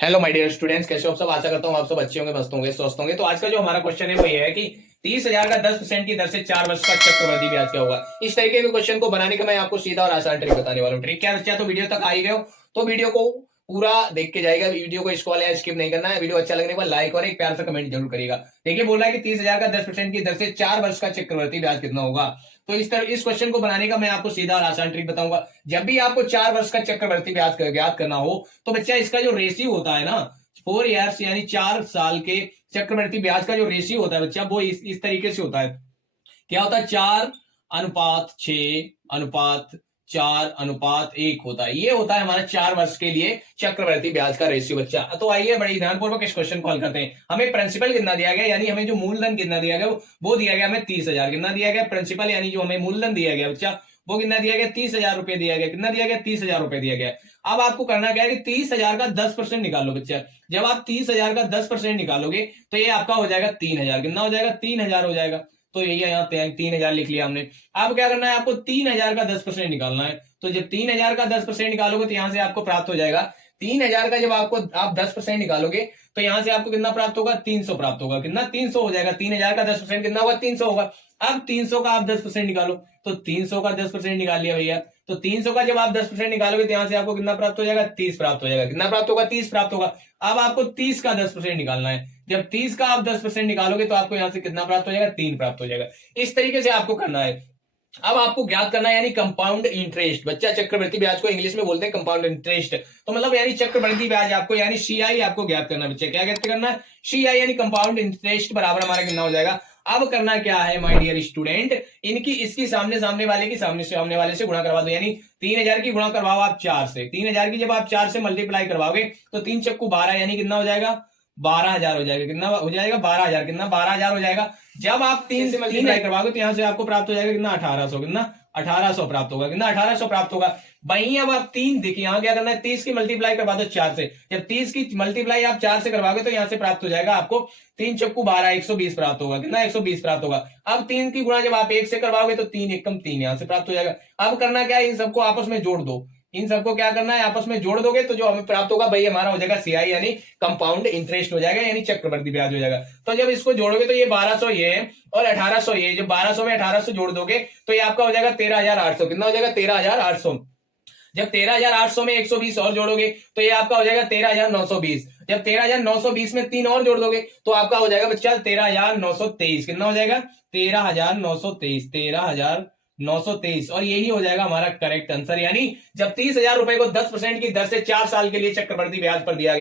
Hello my dear students, कैसे हो आप सब। आशा करता हूँ आप सब अच्छे होंगे, मस्त होंगे, स्वस्थ होंगे। तो आज का जो हमारा क्वेश्चन है वो ये है कि 30,000 का 10% की दर से 4 वर्ष का चक्रवृद्धि ब्याज क्या होगा। इस तरीके के क्वेश्चन को बनाने का मैं आपको सीधा और आसान ट्रिक बताने वाला हूँ। ट्रिक क्या बच्चा, तो वीडियो तक आ ही गए हो तो वीडियो को पूरा देख के जाएगा। वीडियो को स्क्रॉल या स्किप नहीं करना है। वीडियो अच्छा लगने पर लाइक और एक प्यार से कमेंट जरूर करिएगा। देखिए, बोला है कि 30,000 का 10% की दर से 4 वर्ष का चक्रवृद्धि ब्याज कितना होगा। तो इस क्वेश्चन को बनाने का मैं आपको सीधा और आसान ट्रिक बताऊंगा। जब भी आपको 4 वर्ष का चक्रवृद्धि ब्याज ज्ञात करना हो तो बच्चा इसका जो रेशियो होता है ना, 4 ईयर्स यानी 4 साल के चक्रवृद्धि ब्याज का जो रेशियो होता है बच्चा, वो इस तरीके से होता है। क्या होता है? 4:6:4:1 होता है। ये होता है हमारा 4 वर्ष के लिए चक्रवृद्धि ब्याज का रेशियो बच्चा। तो आइए बड़े ध्यानपूर्वक इस क्वेश्चन को हल करते हैं। हमें प्रिंसिपल कितना दिया गया, यानी हमें जो मूलधन कितना दिया गया वो दिया गया हमें 30,000 कितना दिया गया प्रिंसिपल, यानी जो हमें मूलधन दिया गया बच्चा वो कितना दिया गया 30,000 रुपए दिया गया। कितना दिया गया? 30,000 रुपए दिया गया। अब आपको करना क्या है कि 30,000 का 10% निकालो बच्चा। जब आप 30,000 का 10% निकालोगे तो ये आपका हो जाएगा 3,000। कितना हो जाएगा? 3,000 हो जाएगा। तो यही यहाँ 3,000 लिख लिया हमने। अब क्या करना है, आपको 3,000 का 10% निकालना है। तो जब 3,000 का 10% निकालोगे तो यहां से आपको प्राप्त हो जाएगा 3,000 का। जब आप 10% निकालोगे तो यहां से आपको कितना प्राप्त होगा? 300 प्राप्त होगा। कितना? 300 हो जाएगा। 3,000 का 10% कितना होगा? 300 होगा। अब 300 का आप 10% निकालो। तो 300 का 10% निकाल लिया भैया। तो 300 का जब आप 10% निकालोगे तो यहां से आपको कितना प्राप्त हो जाएगा? 30 प्राप्त हो जाएगा। कितना प्राप्त होगा? 30 प्राप्त होगा। अब आपको 30 का 10% निकालना है। जब 30 का आप 10% निकालोगे तो आपको यहां से कितना प्राप्त हो जाएगा? 3 प्राप्त हो जाएगा। इस तरीके से आपको करना है। अब आपको ज्ञात करना है यानी कंपाउंड इंटरेस्ट। बच्चा, चक्रवृद्धि ब्याज को इंग्लिश में बोलते हैं कंपाउंड इंटरेस्ट। तो मतलब यानी चक्रवृद्धि ब्याज आपको यानी सीआई आपको ज्ञात करना है। बच्चा क्या ज्ञात करना है? सीआई यानी कंपाउंड इंटरेस्ट बराबर हमारा कितना हो जाएगा। अब करना क्या है माय डियर स्टूडेंट, इनकी इसकी सामने सामने वाले की सामने वाले से गुणा करवा दो। यानी 3,000 की गुणा करवाओ आप 4 से। 3,000 की जब आप 4 से मल्टीप्लाई करवाओगे तो 3 चक्कू 12 यानी कितना हो जाएगा? 12,000 हो जाएगा। कितना हो जाएगा? 12,000। कितना? 12,000 हो जाएगा। जब आप 3 से मल्टीप्लाई करवाओगे तो यहां से आपको प्राप्त हो जाएगा कितना? 1,800। कितना? 1,800 प्राप्त होगा। कितना? 1,800 प्राप्त होगा। वहीं अब आप 3 देखिए, यहां क्या करना है, 30 की मल्टीप्लाई करवा दो 4 से। जब 30 की मल्टीप्लाई आप 4 से करवाओगे तो यहां से प्राप्त हो जाएगा आपको 3 चक्कू 12 120 प्राप्त होगा। कितना? 120 प्राप्त होगा। अब 3 की गुणा जब आप 1 से करवाओगे तो 3 एकम 3 यहां से प्राप्त हो जाएगा। अब करना क्या है, इन सबको आपस में जोड़ दो। इन सबको क्या करना है, आपस में जोड़ दोगे तो जो हमें प्राप्त होगा भाई हमारा हो जाएगा सीआई यानी कंपाउंड इंटरेस्ट हो जाएगा, यानी चक्रवृद्धि ब्याज हो जाएगा। तो जब इसको जोड़ोगे तो ये 1,200 ये और 1,800 ये, जब 1,200 में 1,800 जोड़ दोगे तो ये आपका हो जाएगा 13,800। कितना हो जाएगा? 13,800। जब 13,800 में 120 और जोड़ोगे तो ये आपका हो जाएगा 13,920। जब 13,920 में 3 और जोड़ दोगे तो आपका हो जाएगा बच्चा 13,923। कितना हो जाएगा? 13,923। 13,923। और यही हो जाएगा हमारा करेक्ट आंसर। यानी जब 30,000 रुपए को 10% की दर से 4 साल के लिए चक्रवृद्धि ब्याज पर दिया